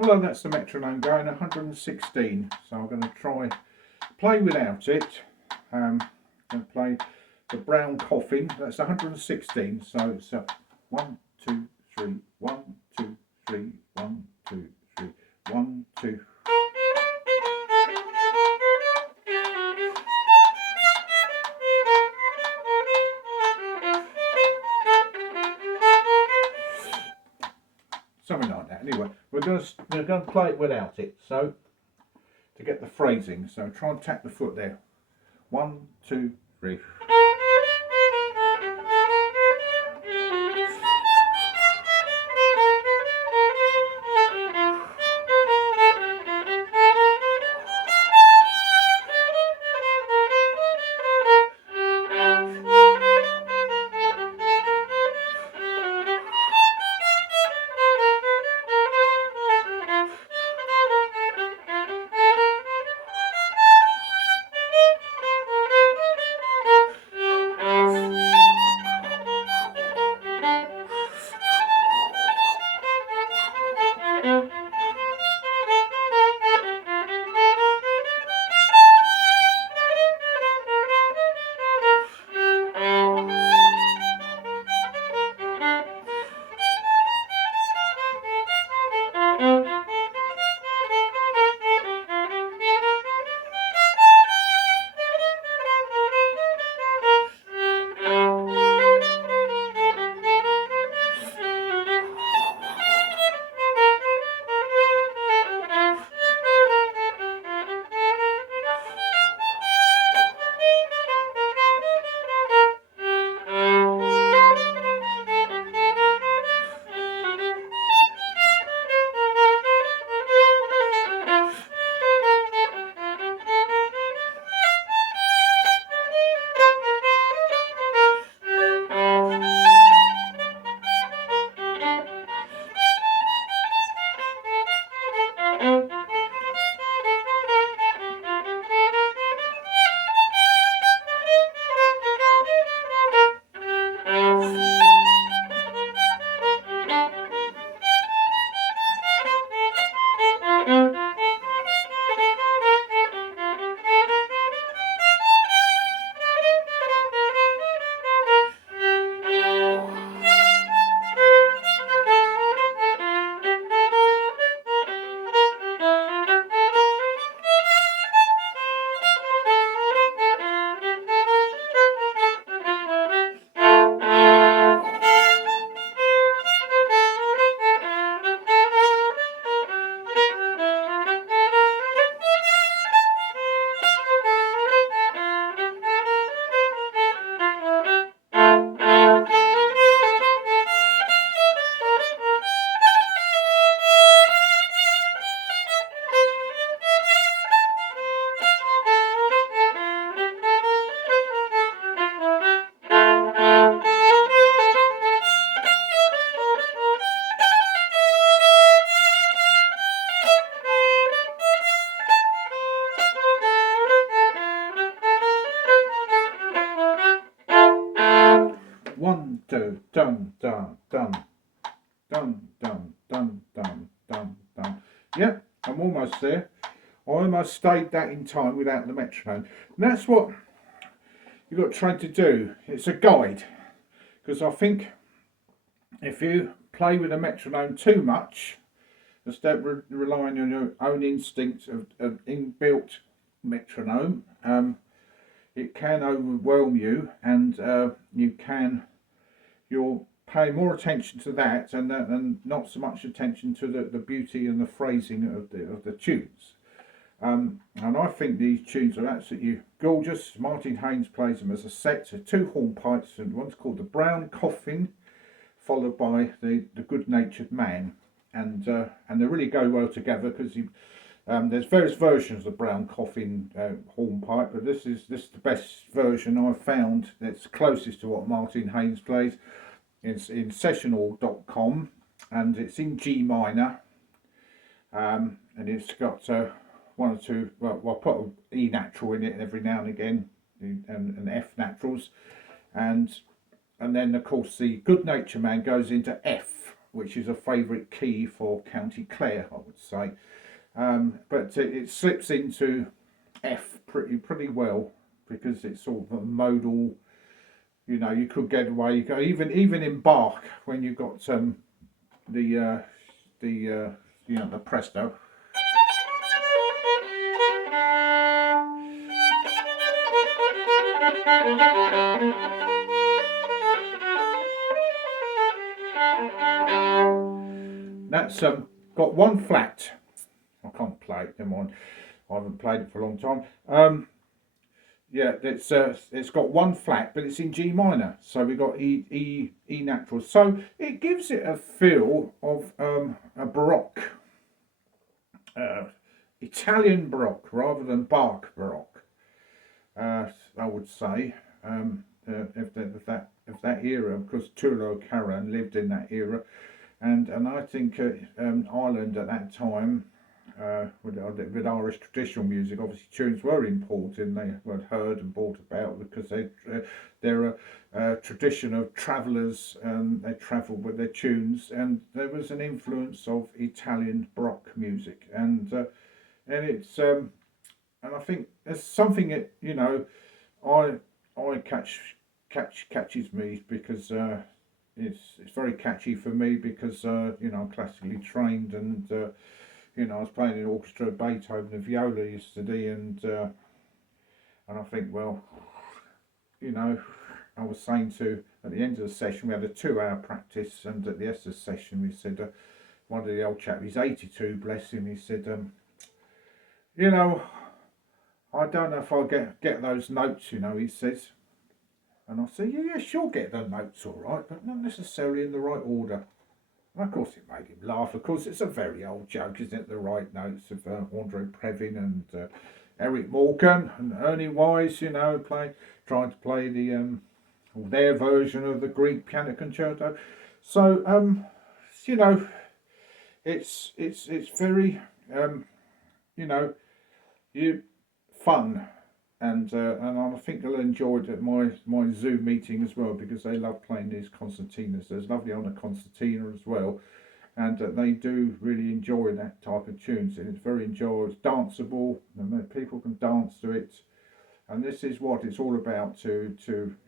Although that's the metronome going 116, so I'm going to play without it. And play the brown coffin. That's 116. So it's 1, 2, 3, 1, 2, 3, 1, 2, 3, 1, 2. Something like that. Anyway, we're going to play it without it. So to get the phrasing, so try and tap the foot there. 1, 2, 3. One, two, dun, dun, dun, dun, dun, dun, dun, dun, dun. Yep, I'm almost there. I almost stayed that in time without the metronome. And that's what you've got to try to do. It's a guide. Because I think if you play with a metronome too much, instead of relying on your own instinct of inbuilt metronome, it can overwhelm you, and you'll pay more attention to that and not so much attention to the beauty and the phrasing of the tunes. And I think these tunes are absolutely gorgeous. Martin Haynes plays them as a set. So 2 hornpipes, and one's called the Brown Coffin, followed by the Good Natured Man, and they really go well together because there's various versions of the Brown Coffin hornpipe, but this is the best version I've found. That's closest to what Martin Haynes plays. It's in sessional.com, and it's in G minor, and it's got 1 or 2. Well, I'll put an E natural in it every now and again, and F naturals, and then of course the Good Nature Man goes into F. which is a favourite key for County Clare, I would say. But it slips into F pretty well, because it's sort of a modal. You know, you could get away. You go even in Bach, when you've got the the presto. That's got one flat. I can't play it. Never mind. I haven't played it for a long time. Yeah, it's got one flat, but it's in G minor. So we've got E natural. So it gives it a feel of a Baroque, Italian Baroque rather than Bach Baroque. I would say, if that era, because Tullio Caron lived in that era, and I think Ireland at that time, with Irish traditional music, obviously tunes were imported, they were heard and brought about because they're a tradition of travellers, and they travelled with their tunes, and there was an influence of Italian Baroque music, and it's and I think there's something that I catches me, because it's very catchy for me, because I'm classically trained, and I was playing in orchestra, Beethoven and viola yesterday, and I think, well, I was saying at the end of the session, we had a 2-hour practice, and at the end of the session we said, one of the old chap, he's 82, bless him, he said, I don't know if I'll get those notes, he says. And I said, yeah, sure, get the notes all right, but not necessarily in the right order. And of course it made him laugh. Of course, it's a very old joke, isn't it? The right notes of Andre Previn and Eric Morgan and Ernie Wise, trying to play their version of the Greek piano concerto. So, it's very, fun, and I think they'll enjoy it at my Zoom meeting as well, because they love playing these concertinas. There's lovely on a concertina as well, and they do really enjoy that type of tunes, and it's very enjoyable, it's danceable, and people can dance to it, and this is what it's all about, to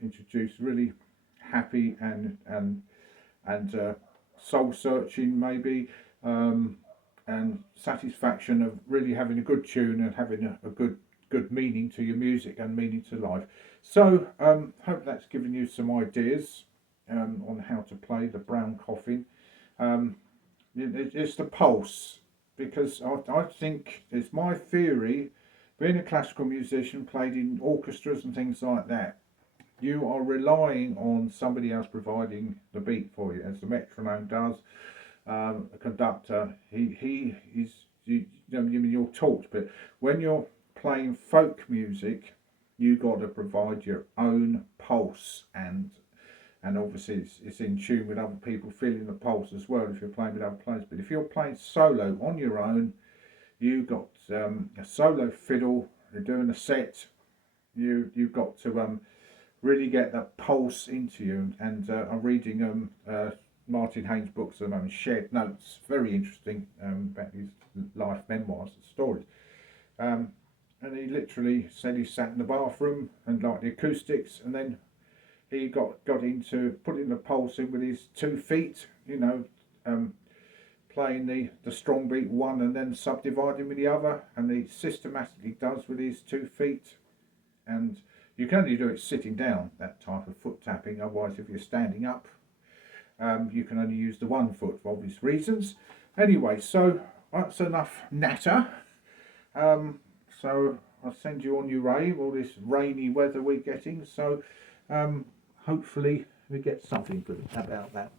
introduce really happy and soul searching maybe, and satisfaction of really having a good tune and having a good meaning to your music and meaning to life. So hope that's given you some ideas on how to play the brown coffin. It's the pulse, because I think it's my theory, being a classical musician, played in orchestras and things like that, you are relying on somebody else providing the beat for you, as the metronome does. The conductor, he is, you're taught, but when you're playing folk music, you got to provide your own pulse, and obviously it's in tune with other people feeling the pulse as well if you're playing with other players. But if you're playing solo on your own, you got a solo fiddle, you're doing a set, you've got to really get that pulse into you. And I'm reading Martin Haynes' books at the moment, Shared Notes, very interesting, about his life memoirs and stories. And he literally said he sat in the bathroom and liked the acoustics, and then he got into putting the pulse in with his 2 feet, playing the strong beat one and then subdividing with the other, and he systematically does with his 2 feet. And you can only do it sitting down, that type of foot tapping, otherwise if you're standing up, you can only use the 1 foot for obvious reasons. Anyway, so that's enough natter. So I'll send you on your way, all this rainy weather we're getting. So hopefully we get something good about that.